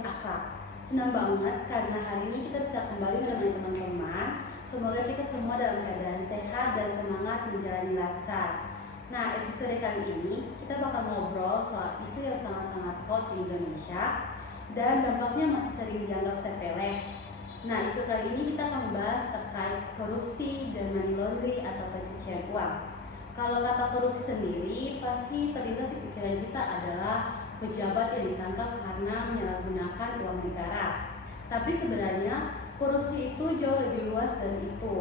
berakhlak. Senang banget karena hari ini kita bisa kembali menemani teman-teman. Semoga kita semua dalam keadaan sehat dan semangat menjalani lancar. Nah, episode kali ini kita bakal ngobrol soal isu yang sangat-sangat hot di Indonesia dan dampaknya masih sering dianggap sepele. Nah, isu kali ini kita akan membahas terkait korupsi dan money laundering atau pencucian uang. Kalau kata korupsi sendiri, pasti terlintas di pikiran kita adalah pejabat yang ditangkap karena menyalahgunakan uang negara. Tapi sebenarnya korupsi itu jauh lebih luas dari itu.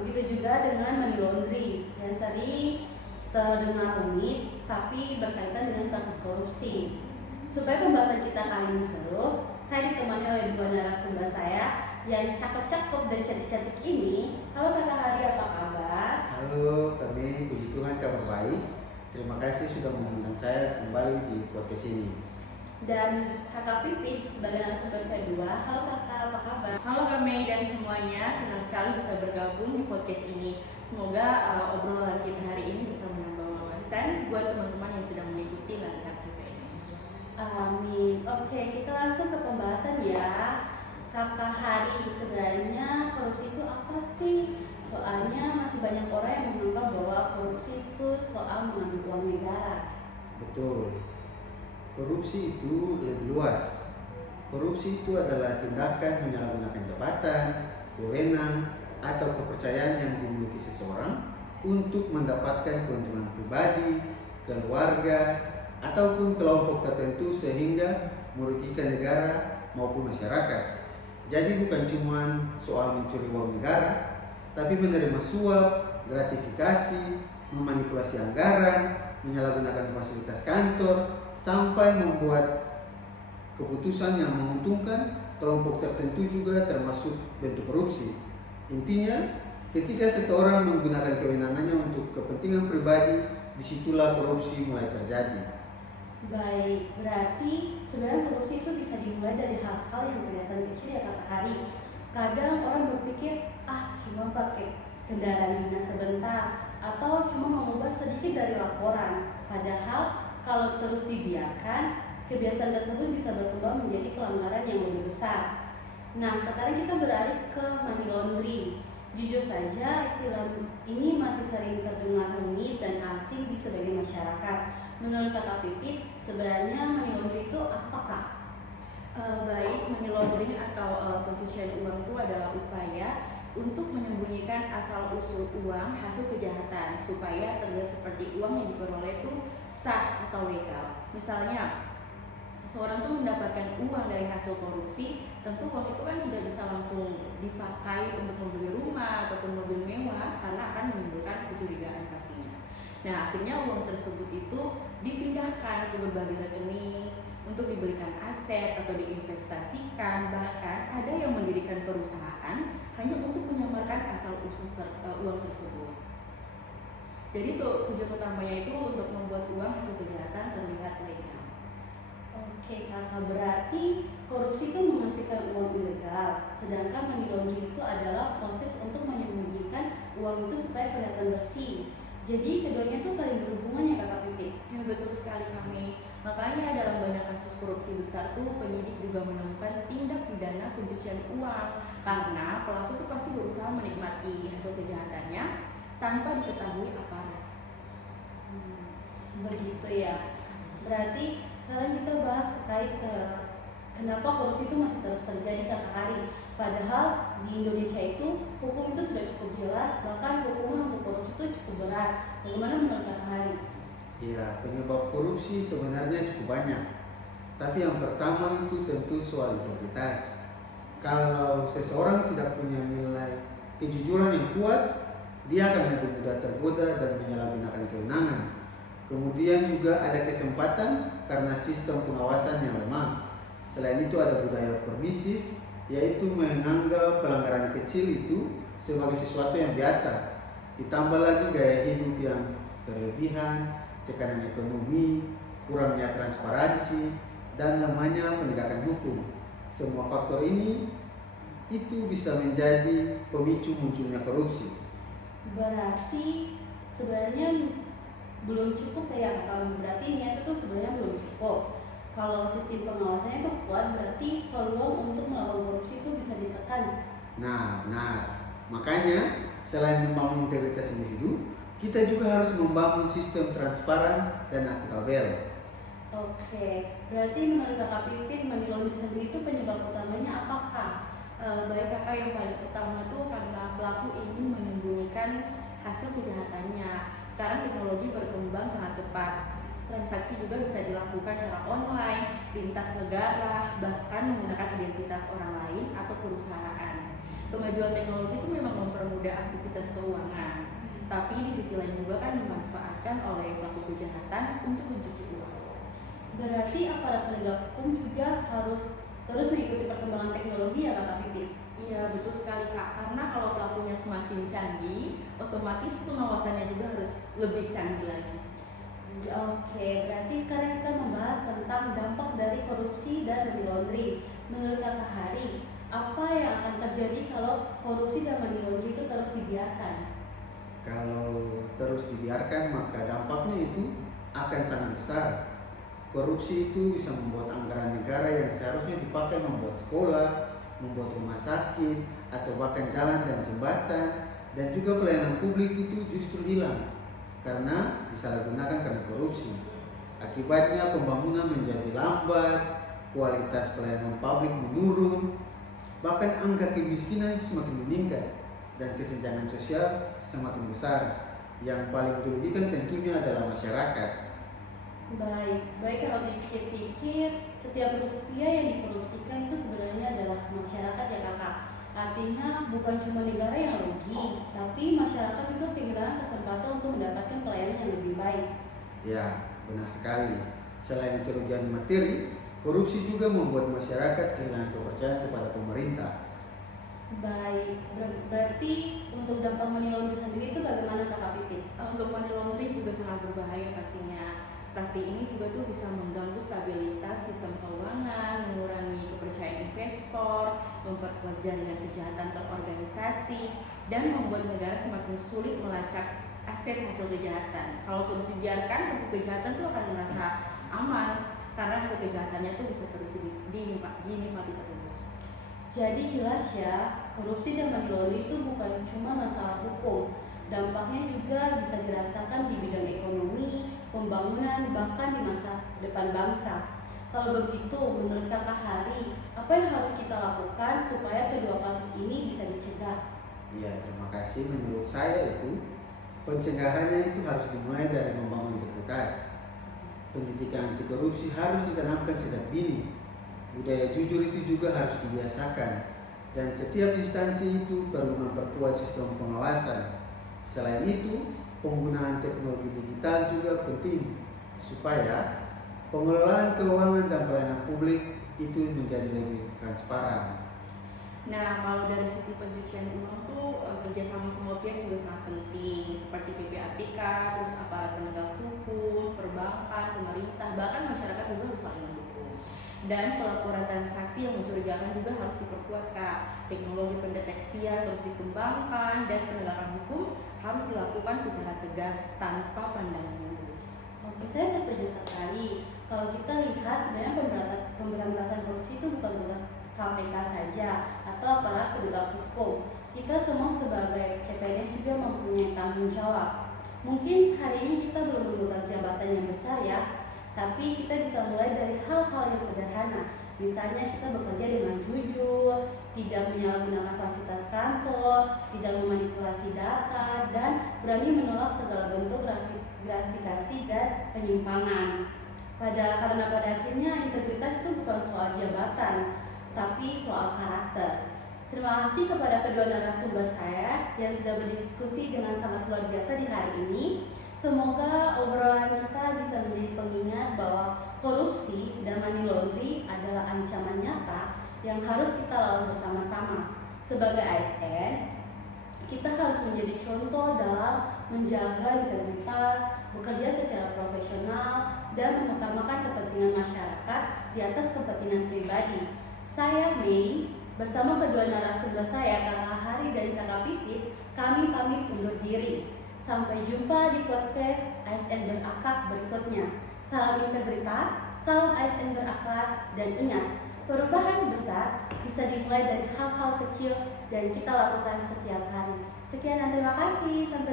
Begitu juga dengan money laundering yang sering terdengar rumit tapi berkaitan dengan kasus korupsi. Supaya pembahasan kita kali ini seru, saya ditemani oleh dua narasumber saya yang cakep-cakep dan cantik-cantik ini. Halo Kakak Hari, apa kabar? Halo, kami puji Tuhan kabar baik. Terima kasih sudah mengundang saya kembali di podcast ini. Dan Kakak Pipit sebagai narasumber kedua. Halo Kakak, apa kabar? Halo Kak Mei dan semuanya, senang sekali bisa bergabung di podcast ini. Semoga obrolan kita hari ini bisa menambah wawasan buat teman-teman yang sedang mengikuti Lansar CPNS. Amin. Oke, kita langsung ke pembahasan ya. Kakak Hari, sebenarnya korupsi itu apa sih? Soalnya masih banyak orang yang menganggap bahwa korupsi itu soal mengambil uang negara. Betul. Korupsi itu lebih luas. Korupsi itu adalah tindakan menyalahgunakan jabatan, wewenang, atau kepercayaan yang dimiliki seseorang untuk mendapatkan keuntungan pribadi, keluarga, ataupun kelompok tertentu sehingga merugikan negara maupun masyarakat. Jadi bukan cuma soal mencuri uang negara, tapi menerima suap, gratifikasi, memanipulasi anggaran, menyalahgunakan fasilitas kantor, sampai membuat keputusan yang menguntungkan kelompok tertentu juga termasuk bentuk korupsi. Intinya, ketika seseorang menggunakan kewenangannya untuk kepentingan pribadi, disitulah korupsi mulai terjadi. Baik, berarti sebenarnya korupsi itu bisa dimulai dari hal-hal yang kelihatan kecil ya Kakak Hari. Kadang orang berpikir, cuma pakai kendaraan dinas sebentar atau cuma mengubah sedikit dari laporan. Padahal kalau terus dibiarkan, kebiasaan tersebut bisa berkembang menjadi pelanggaran yang lebih besar. Nah, sekarang kita beralih ke money laundering. Jujur saja, istilah ini masih sering terdengar rumit dan asing di sebagian masyarakat. Menurut Kakak Pipit, sebenarnya money laundering itu apakah? Baik, money laundering atau pencucian uang itu adalah upaya untuk menyembunyikan asal-usul uang hasil kejahatan supaya terlihat seperti uang yang diperoleh itu sah atau legal. Misalnya, seseorang tuh mendapatkan uang dari hasil korupsi, tentu uang itu kan tidak bisa langsung dipakai untuk membeli rumah ataupun mobil mewah karena akan menimbulkan kecurigaan pastinya. Nah, akhirnya uang tersebut itu dipindahkan ke berbagai rekening untuk dibelikan aset atau diinvestasikan, bahkan ada yang mendirikan perusahaan hanya untuk menyamarkan asal-usul uang tersebut. Jadi tujuan utamanya itu untuk membuat uang hasil kejahatan terlihat legal. Oke Kakak, berarti korupsi itu menghasilkan uang ilegal, sedangkan money laundering itu adalah proses untuk menyembunyikan uang itu supaya kelihatan bersih. Jadi keduanya itu saling berhubungan ya Kakak Pipit? Ya betul sekali kami. Makanya dalam banyak kasus korupsi besar tuh penyidik juga menemukan tindak pidana pencucian uang karena pelaku tuh pasti berusaha menikmati hasil kejahatannya tanpa diketahui aparat. Begitu ya. Berarti sekarang kita bahas terkait kenapa korupsi itu masih terus terjadi Kakak Hari. Padahal di Indonesia itu hukum itu sudah cukup jelas, bahkan hukuman untuk korupsi itu cukup berat. Bagaimana menurut Kakak Hari? Ya, penyebab korupsi sebenarnya cukup banyak. Tapi yang pertama itu tentu soal integritas. Kalau seseorang tidak punya nilai kejujuran yang kuat, dia akan lebih mudah tergoda dan menyalahgunakan kewenangan. Kemudian juga ada kesempatan karena sistem pengawasan yang lemah. Selain itu ada budaya permisif, yaitu menganggap pelanggaran kecil itu sebagai sesuatu yang biasa. Ditambah lagi gaya hidup yang berlebihan, tekanan ekonomi, kurangnya transparansi, dan lemahnya penegakan hukum. Semua faktor ini itu bisa menjadi pemicu munculnya korupsi. Berarti sebenarnya belum cukup ya Kakak, berarti niat itu sebenarnya belum cukup. Kalau sistem pengawasannya itu kuat, berarti peluang untuk melawan korupsi itu bisa ditekan. Nah, benar. Makanya, selain membangun integritas individu, kita juga harus membangun sistem transparan dan akuntabel. Oke, berarti menurut Kakak Pipit, money laundering sendiri itu penyebab utamanya apakah? Baik kakak, yang paling utama tuh karena pelaku ingin menyembunyikan hasil kejahatannya. Sekarang teknologi berkembang sangat cepat. Transaksi juga bisa dilakukan secara online, lintas negara, bahkan menggunakan identitas orang lain atau perusahaan. Kemajuan teknologi itu memang mempermudah aktivitas keuangan, tapi di sisi lain juga kan dimanfaatkan oleh pelaku kejahatan untuk mencuci uang. Berarti aparat penegak hukum juga harus terus mengikuti perkembangan teknologi ya Kakak Pipit? Iya betul sekali kak, karena kalau pelakunya semakin canggih, otomatis pengawasannya juga harus lebih canggih lagi. Oke, berarti sekarang kita membahas tentang dampak dari korupsi dan money laundering. Menurut Kakak Hari, apa yang akan terjadi kalau korupsi dan money laundering itu terus dibiarkan? Kalau terus dibiarkan, maka dampaknya itu akan sangat besar. Korupsi itu bisa membuat anggaran negara yang seharusnya dipakai membuat sekolah, membuat rumah sakit, atau bahkan jalan dan jembatan, dan juga pelayanan publik itu justru hilang karena disalahgunakan karena korupsi. Akibatnya pembangunan menjadi lambat, kualitas pelayanan publik menurun, bahkan angka kemiskinan itu semakin meningkat dan kesenjangan sosial semakin besar. Yang paling dirugikan tentunya adalah masyarakat. Baik kalau dipikir-pikir, setiap rupiah yang dikorupsikan itu sebenarnya adalah masyarakat ya Kakak. Artinya bukan cuma negara yang rugi, tapi masyarakat juga kehilangan kesempatan untuk mendapatkan pelayanan yang lebih baik. Ya, benar sekali. Selain kerugian materi, korupsi juga membuat masyarakat kehilangan kepercayaan kepada pemerintah. Baik, berarti untuk dampak money laundering sendiri itu bagaimana Kakak Pipit? Untuk money laundering juga sangat berbahaya pastinya. Praktik ini juga tuh bisa mengganggu stabilitas sistem keuangan, mengurangi kepercayaan investor, memperkuat jaringan kejahatan terorganisasi, dan membuat negara semakin sulit melacak aset hasil kejahatan. Kalau terus dibiarkan, pelaku kejahatan tuh akan merasa aman karena hasil kejahatannya tuh bisa terus dinikmati terus. Jadi jelas ya, korupsi dan money laundering itu bukan cuma masalah hukum, dampaknya juga bisa dirasakan di bidang ekonomi, pembangunan, bahkan di masa depan bangsa. Kalau begitu, menurut Kakak Hari, apa yang harus kita lakukan supaya kedua kasus ini bisa dicegah? Ya, terima kasih. Menurut saya itu pencegahannya itu harus dimulai dari membangun integritas. Pendidikan anti korupsi harus ditanamkan sejak dini. Budaya jujur itu juga harus dibiasakan. Dan setiap instansi itu perlu memperkuat sistem pengawasan. Selain itu, penggunaan teknologi digital juga penting supaya pengelolaan keuangan dan pelayanan publik itu menjadi lebih transparan. Nah, kalau dari sisi pencucian uang tuh kerjasama semua pihak juga sangat penting, seperti PPATK, terus aparat penegak hukum, perbankan, pemerintah, bahkan masyarakat juga harus saling mendukung. Dan pelaporan transaksi yang mencurigakan juga harus diperkuat kak. Teknologi pendeteksian terus dikembangkan dan penegakan hukum harus dilakukan secara tegas tanpa pandang bulu. Oke, saya setuju sekali. Kalau kita lihat sebenarnya pemberantasan korupsi itu bukan tugas KPK saja atau aparat penegak hukum. Kita semua sebagai CPNS juga mempunyai tanggung jawab. Mungkin hari ini kita belum memegang jabatan yang besar ya, tapi kita bisa mulai dari hal-hal yang sederhana. Misalnya kita bekerja dengan jujur, tidak menyalahgunakan fasilitas kantor, tidak memanipulasi data, dan berani menolak segala bentuk gratifikasi dan penyimpangan. Karena pada akhirnya integritas itu bukan soal jabatan, tapi soal karakter. Terima kasih kepada kedua narasumber saya yang sudah berdiskusi dengan sangat luar biasa di hari ini. Semoga obrolan kita bisa menjadi pengingat bahwa korupsi dan money laundering adalah ancaman nyata yang harus kita lawan bersama-sama. Sebagai ASN, kita harus menjadi contoh dalam menjaga integritas, bekerja secara profesional, dan mengutamakan kepentingan masyarakat di atas kepentingan pribadi. Saya Mei, bersama kedua narasumber saya, Kakak Hari dan Kakak Pipit, kami pamit undur diri. Sampai jumpa di podcast ASN Berakhlak berikutnya. Salam integritas, salam ASN berakhlak, dan ingat, perubahan besar bisa dimulai dari hal-hal kecil dan kita lakukan setiap hari. Sekian dan terima kasih. Sampai